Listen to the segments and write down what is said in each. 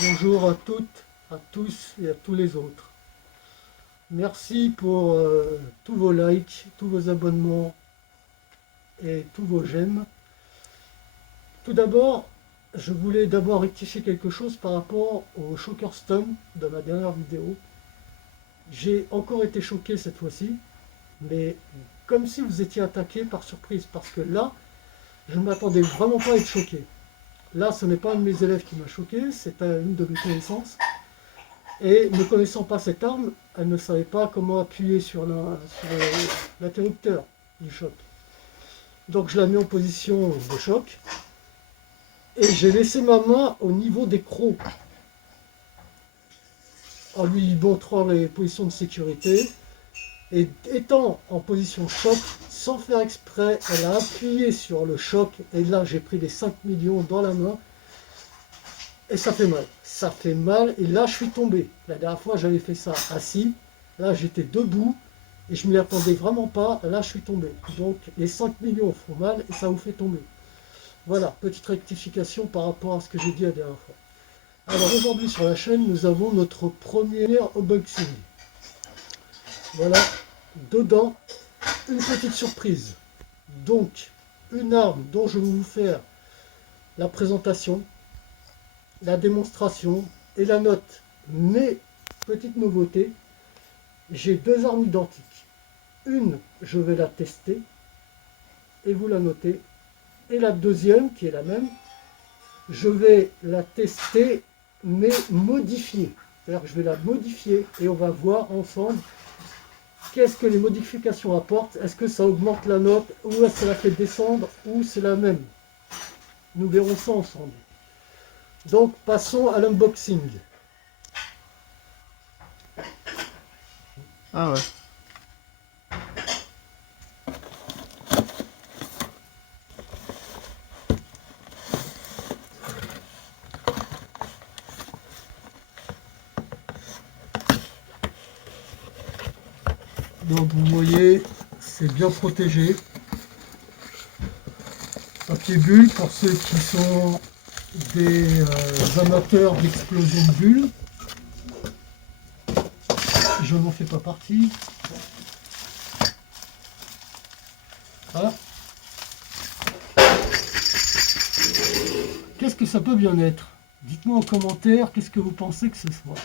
Bonjour à toutes, à tous et à tous les autres. Merci pour tous vos likes, tous vos abonnements et tous vos j'aime. Tout d'abord, je voulais d'abord rectifier quelque chose par rapport au Shocker Stun de ma dernière vidéo. J'ai encore été choqué cette fois-ci, mais comme si vous étiez attaqué par surprise, parce que là, je ne m'attendais vraiment pas à être choqué. Là, ce n'est pas un de mes élèves qui m'a choqué, c'est une de mes connaissances. Et ne connaissant pas cette arme, elle ne savait pas comment appuyer sur l'interrupteur du choc. Donc je la mets en position de choc. Et j'ai laissé ma main au niveau des crocs. En lui montrant les positions de sécurité. Et étant en position choc, sans faire exprès, elle a appuyé sur le choc. Et là, j'ai pris les 5 millions dans la main. Et ça fait mal. Ça fait mal. Et là, je suis tombé. La dernière fois, j'avais fait ça assis. Là, j'étais debout. Et je ne m'y attendais vraiment pas. Là, je suis tombé. Donc, les 5 millions font mal et ça vous fait tomber. Voilà, petite rectification par rapport à ce que j'ai dit la dernière fois. Alors, aujourd'hui, sur la chaîne, nous avons notre premier unboxing. Voilà. Dedans, une petite surprise. Donc, une arme dont je vais vous faire la présentation, la démonstration et la note. Mais, petite nouveauté, j'ai deux armes identiques. Une, je vais la tester et vous la notez. Et la deuxième, qui est la même, je vais la tester mais modifier. C'est-à-dire que je vais la modifier et on va voir ensemble qu'est-ce que les modifications apportent. Est-ce que ça augmente la note ou est-ce que ça la fait descendre ou c'est la même. Nous verrons ça ensemble. Donc passons à l'unboxing. Ah ouais. Donc vous voyez, c'est bien protégé. Papier bulle pour ceux qui sont des amateurs d'explosion de bulles. Je n'en fais pas partie. Voilà. Qu'est-ce que ça peut bien être? Dites-moi en commentaire qu'est-ce que vous pensez que ce soit.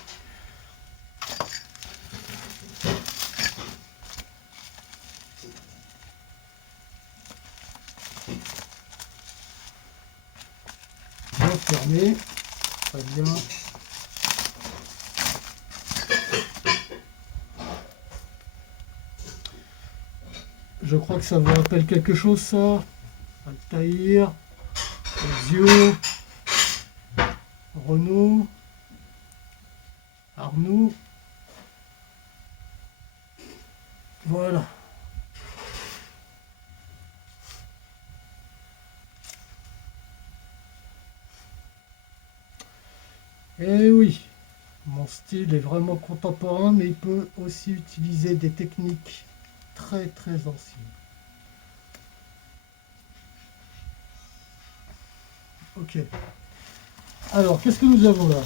Bien fermé. Très bien. Je crois que ça vous rappelle quelque chose, ça. Altaïr, Ezio, Renault, Arnaud. Voilà. Et oui, mon style est vraiment contemporain, mais il peut aussi utiliser des techniques très très anciennes. Ok. Alors, qu'est-ce que nous avons là?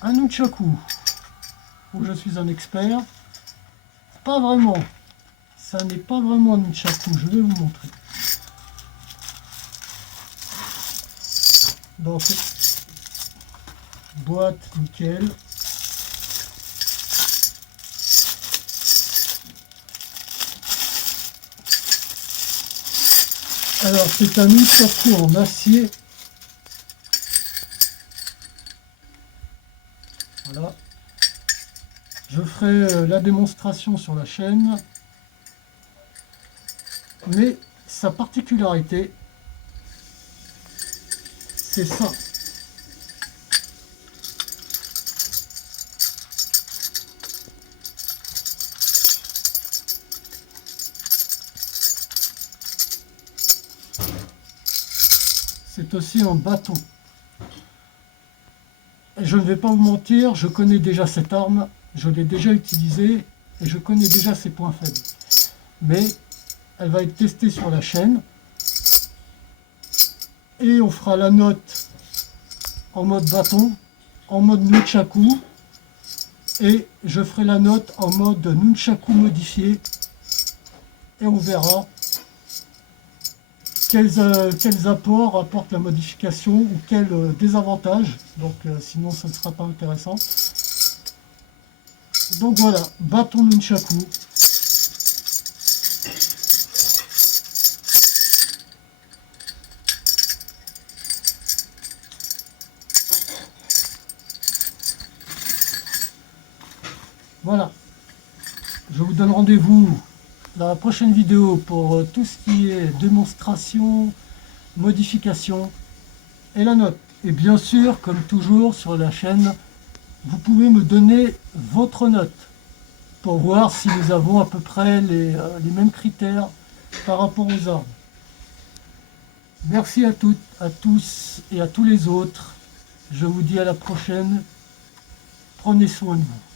Un nunchaku, où je suis un expert. Pas vraiment. Ça n'est pas vraiment un nunchaku, je vais vous montrer. Donc, boîte nickel. Alors, c'est un nunchaku en acier. Voilà. Je ferai la démonstration sur la chaîne. Mais sa particularité, c'est ça. C'est aussi un bâton. Et je ne vais pas vous mentir, je connais déjà cette arme, je l'ai déjà utilisée et je connais déjà ses points faibles. Mais elle va être testée sur la chaîne. Et on fera la note en mode bâton, en mode nunchaku. Et je ferai la note en mode nunchaku modifié. Et on verra quels apports apporte la modification ou quels désavantages. Donc sinon ça ne sera pas intéressant. Donc voilà, bâton nunchaku. Voilà, je vous donne rendez-vous dans la prochaine vidéo pour tout ce qui est démonstration, modification et la note. Et bien sûr, comme toujours sur la chaîne, vous pouvez me donner votre note pour voir si nous avons à peu près les mêmes critères par rapport aux armes. Merci à toutes, à tous et à tous les autres. Je vous dis à la prochaine. Prenez soin de vous.